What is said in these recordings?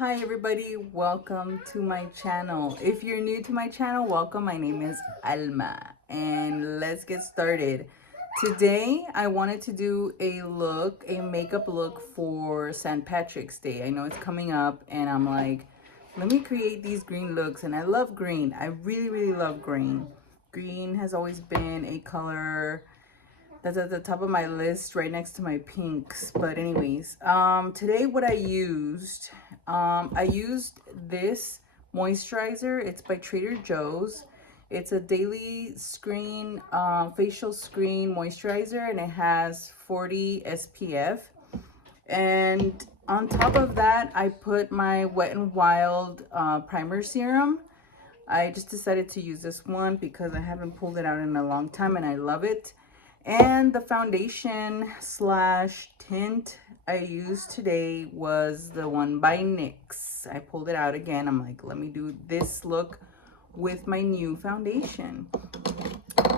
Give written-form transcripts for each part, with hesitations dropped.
Hi everybody, welcome to my channel. If you're new to my channel, welcome. My name is Alma and let's get started. Today I wanted to do a makeup look for St. Patrick's Day. I know it's coming up and I'm like, let me create these green looks, and I love green. I really love green. Green has always been a color that's at the top of my list, right next to my pinks. But anyways, today what I used this moisturizer. It's by Trader Joe's. It's a daily screen facial screen moisturizer, and it has 40 SPF. And on top of that, I put my Wet n Wild primer serum. I just decided to use this one because I haven't pulled it out in a long time and I love it. And the foundation slash tint I used today was the one by NYX. I pulled it out again. I'm like, let me do this look with my new foundation.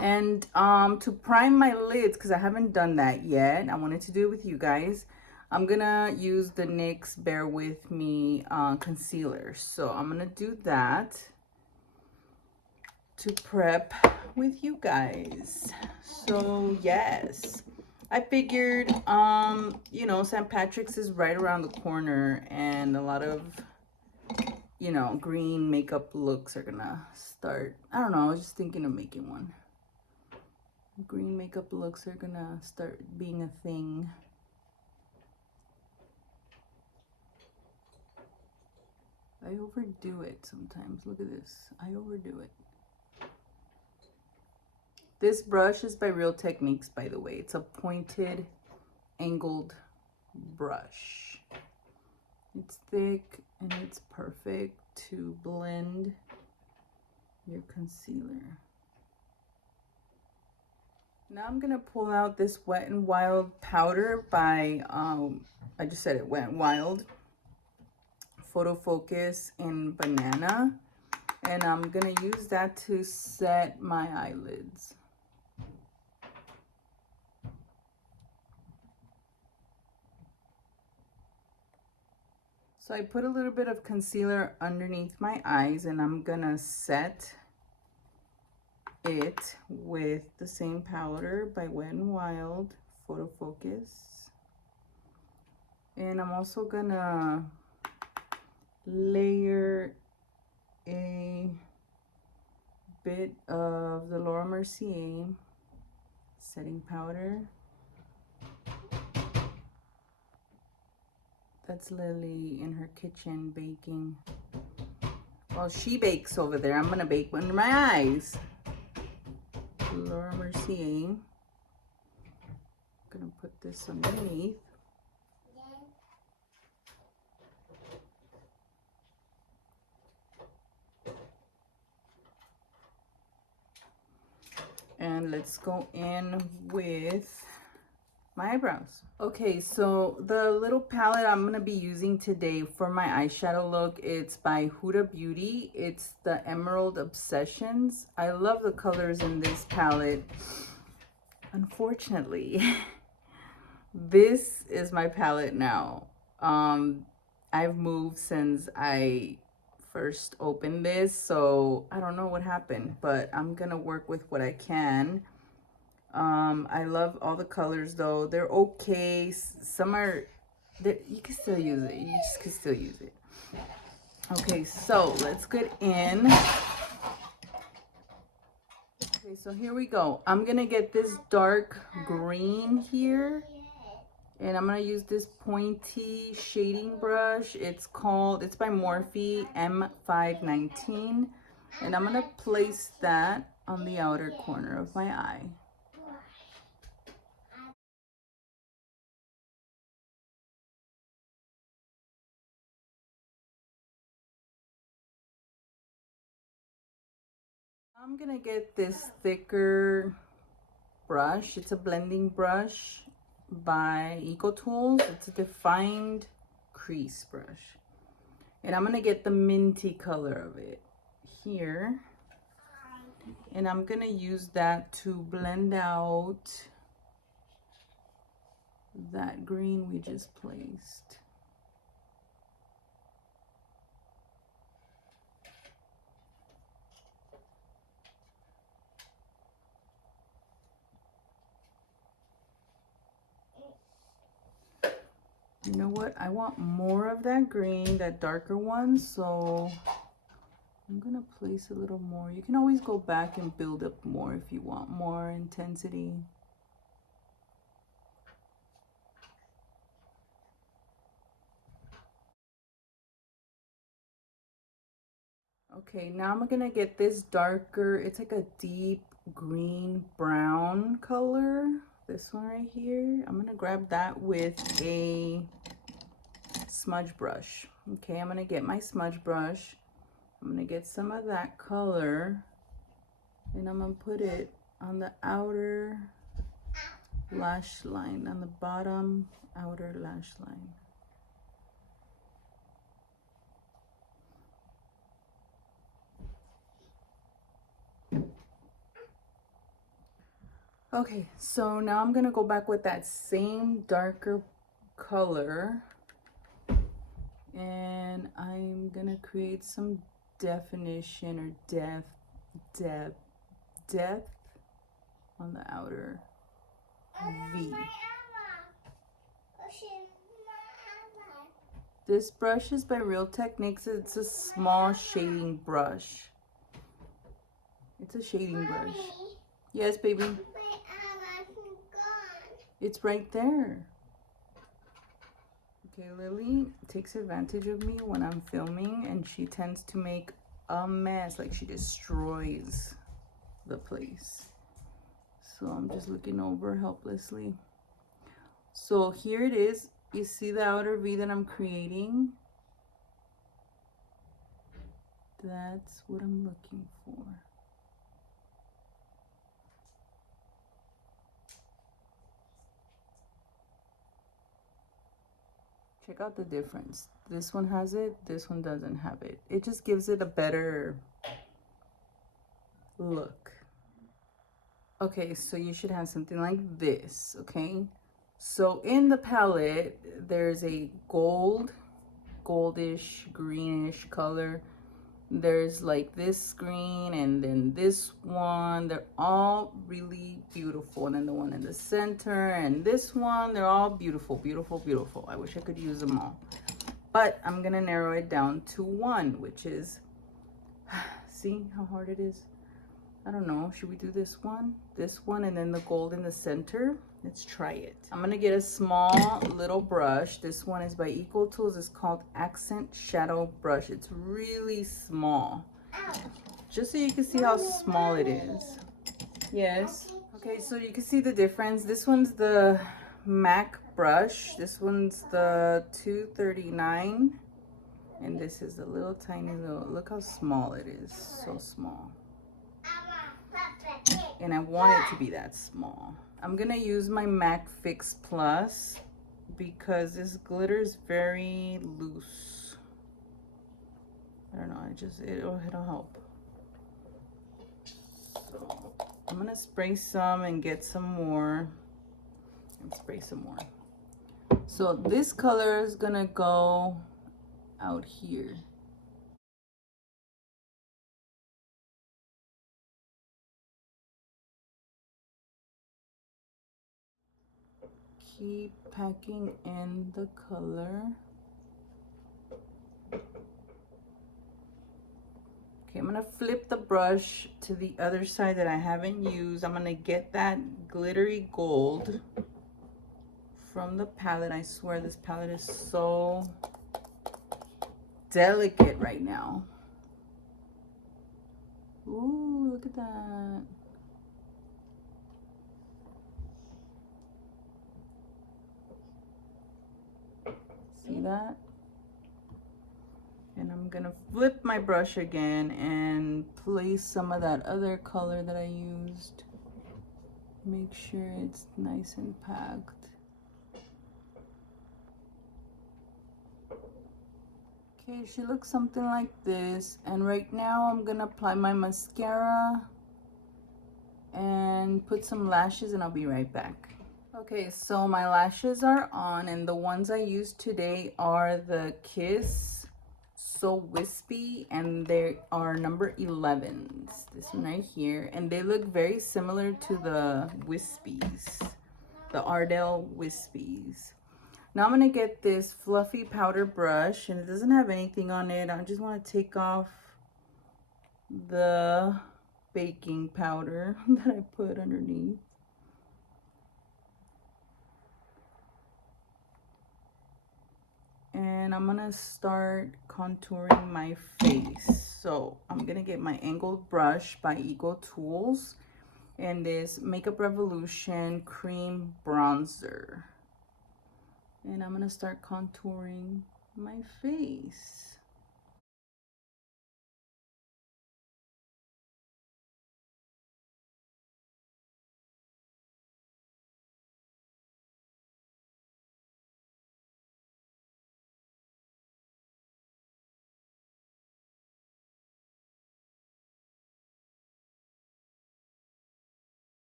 And to prime my lids, because I haven't done that yet, I wanted to do it with you guys. I'm gonna use the NYX Bear With Me concealer. So I'm gonna do that to prep with you guys. So yes, I figured you know, St. Patrick's is right around the corner, and a lot of, you know, green makeup looks are gonna start. I don't know, I was just thinking of making one. Green makeup looks are gonna start being a thing. I overdo it sometimes. Look at this, I overdo it. This brush is by Real Techniques, by the way. It's a pointed, angled brush. It's thick and it's perfect to blend your concealer. Now I'm gonna pull out this Wet n Wild powder by, I just said it, Wet n Wild Photo Focus in Banana. And I'm gonna use that to set my eyelids. So I put a little bit of concealer underneath my eyes, and I'm gonna set it with the same powder by Wet n Wild Photo Focus. And I'm also gonna layer a bit of the Laura Mercier setting powder. That's Lily in her kitchen baking. While she bakes over there, I'm gonna bake under my eyes. Laura Mercier. Gonna put this underneath. And let's go in with my eyebrows. Okay, so the little palette I'm gonna be using today for my eyeshadow look, it's by Huda Beauty. It's the Emerald Obsessions. I love the colors in this palette. Unfortunately, this is my palette now. I've moved since I first opened this, so I don't know what happened, but I'm gonna work with what I can. I love all the colors though. They're okay. Some are, you can still use it. You just can still use it. Okay, so let's get in. Okay, so here we go. I'm gonna get this dark green here, and I'm gonna use this pointy shading brush. It's by Morphe M519, and I'm gonna place that on the outer corner of my eye. I'm gonna get this thicker brush. It's a blending brush by EcoTools. It's a defined crease brush. And I'm gonna get the minty color of it here. And I'm gonna use that to blend out that green we just placed. You know what? I want more of that green, that darker one, so I'm gonna place a little more. You can always go back and build up more if you want more intensity. Okay, now I'm gonna get this darker, it's like a deep green brown color. This one right here. I'm gonna grab that with a smudge brush. Okay, I'm gonna get my smudge brush. I'm gonna get some of that color and I'm gonna put it on the outer lash line, on the bottom outer lash line. Okay, so now I'm gonna go back with that same darker color and I'm gonna create some definition or depth on the outer V. This brush is by Real Techniques. It's a small shading brush. It's a shading brush. Yes, baby. It's right there. Okay, Lily takes advantage of me when I'm filming and she tends to make a mess, like she destroys the place. So I'm just looking over helplessly. So here it is. You see the outer V that I'm creating? That's what I'm looking for. Check out the difference. This one has it, this one doesn't have it. It just gives it a better look. Okay, so you should have something like this, okay? So in the palette, there's a goldish, greenish color. There's like this green and then this one. They're all really beautiful. And then the one in the center and this one, they're all beautiful, beautiful, beautiful. I wish I could use them all. But I'm gonna narrow it down to one, which is, see how hard it is? I don't know, should we do this one, and then the gold in the center? Let's try it. I'm gonna get a small little brush. This one is by Equal Tools. It's called Accent Shadow Brush. It's really small. Just so you can see how small it is. Yes. Okay, so you can see the difference. This one's the MAC brush. This one's the 239. And this is a little tiny little, look how small it is, so small. And I want it to be that small. I'm gonna use my MAC Fix Plus because this glitter is very loose. I don't know, it'll help. So I'm gonna spray some and get some more and spray some more. So this color is gonna go out here. Keep packing in the color. Okay, I'm gonna flip the brush to the other side that I haven't used. I'm gonna get that glittery gold from the palette. I swear this palette is so delicate right now. Ooh, look at that. See that? And I'm gonna flip my brush again and place some of that other color that I used. Make sure it's nice and packed. Okay, she looks something like this. And right now I'm gonna apply my mascara and put some lashes and I'll be right back. Okay, so my lashes are on and the ones I used today are the Kiss So Wispy and they are number 11s. This one right here. And they look very similar to the Wispies, the Ardell Wispies. Now I'm gonna get this fluffy powder brush, and it doesn't have anything on it. I just want to take off the baking powder that I put underneath. And I'm gonna start contouring my face. So I'm gonna get my angled brush by Ego Tools and this Makeup Revolution cream bronzer. And I'm gonna start contouring my face.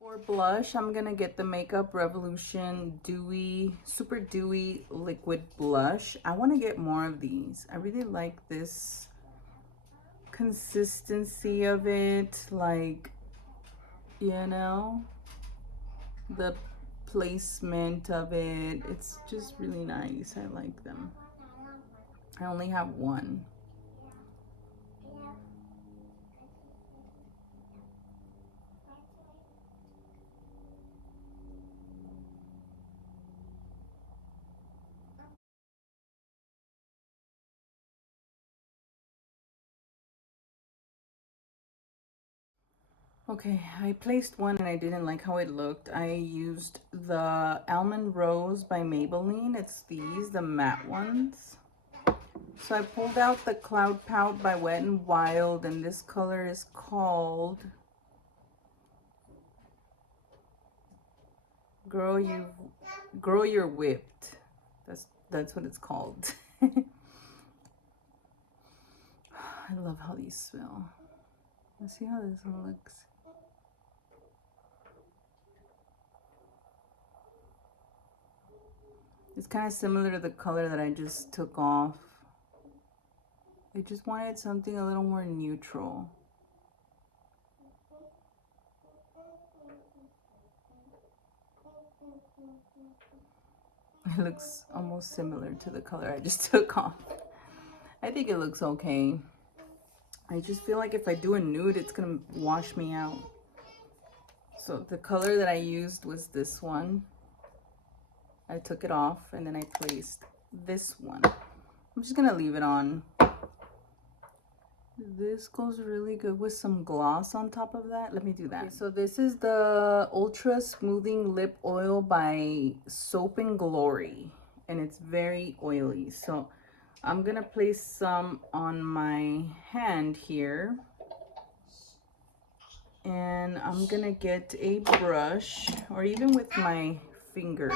For blush, I'm gonna get the Makeup Revolution Super Dewy Liquid Blush. I want to get more of these. I really like this consistency of it, like, you know, the placement of it. It's just really nice. I like them. I only have one. Okay, I placed one and I didn't like how it looked. I used the Almond Rose by Maybelline. It's these, the matte ones. So I pulled out the Cloud Pout by Wet n Wild, and this color is called Grow Your Whipped. That's what it's called. I love how these smell. Let's see how this one looks. It's kind of similar to the color that I just took off. I just wanted something a little more neutral. It looks almost similar to the color I just took off. I think it looks okay. I just feel like if I do a nude, it's gonna wash me out. So the color that I used was this one. I took it off and then I placed this one. I'm just gonna leave it on. This goes really good with some gloss on top of that. Let me do that. Okay, so this is the Ultra Smoothing Lip Oil by Soap and Glory, and it's very oily. So I'm gonna place some on my hand here, and I'm gonna get a brush, or even with my finger.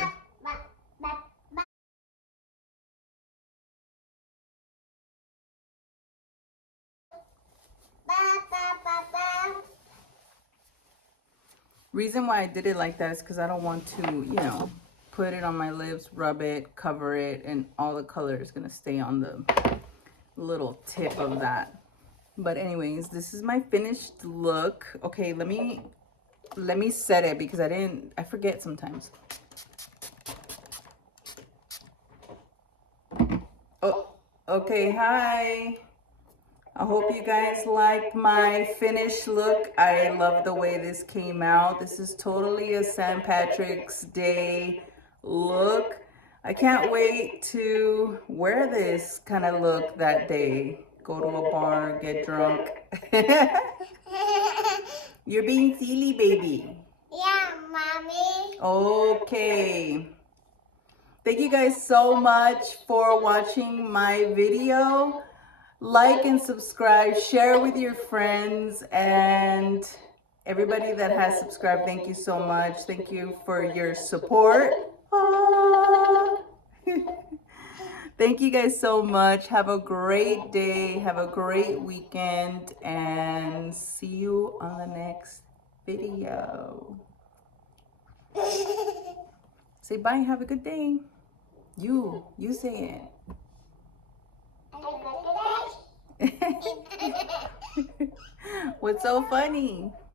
Reason why I did it like that is because I don't want to, you know, put it on my lips, rub it, cover it, and all the color is gonna stay on the little tip of that. But anyways, this is my finished look. Okay, let me set it because I forget sometimes. Oh, okay, hi. I hope you guys liked my finished look. I love the way this came out. This is totally a St. Patrick's Day look. I can't wait to wear this kind of look that day. Go to a bar, get drunk. You're being silly, baby. Yeah, mommy. Okay. Thank you guys so much for watching my video. Like and subscribe, share with your friends, and everybody that has subscribed, thank you so much. Thank you for your support. Thank you guys so much. Have a great day. Have a great weekend, and see you on the next video. Say bye. Have a good day. You say it. What's so funny?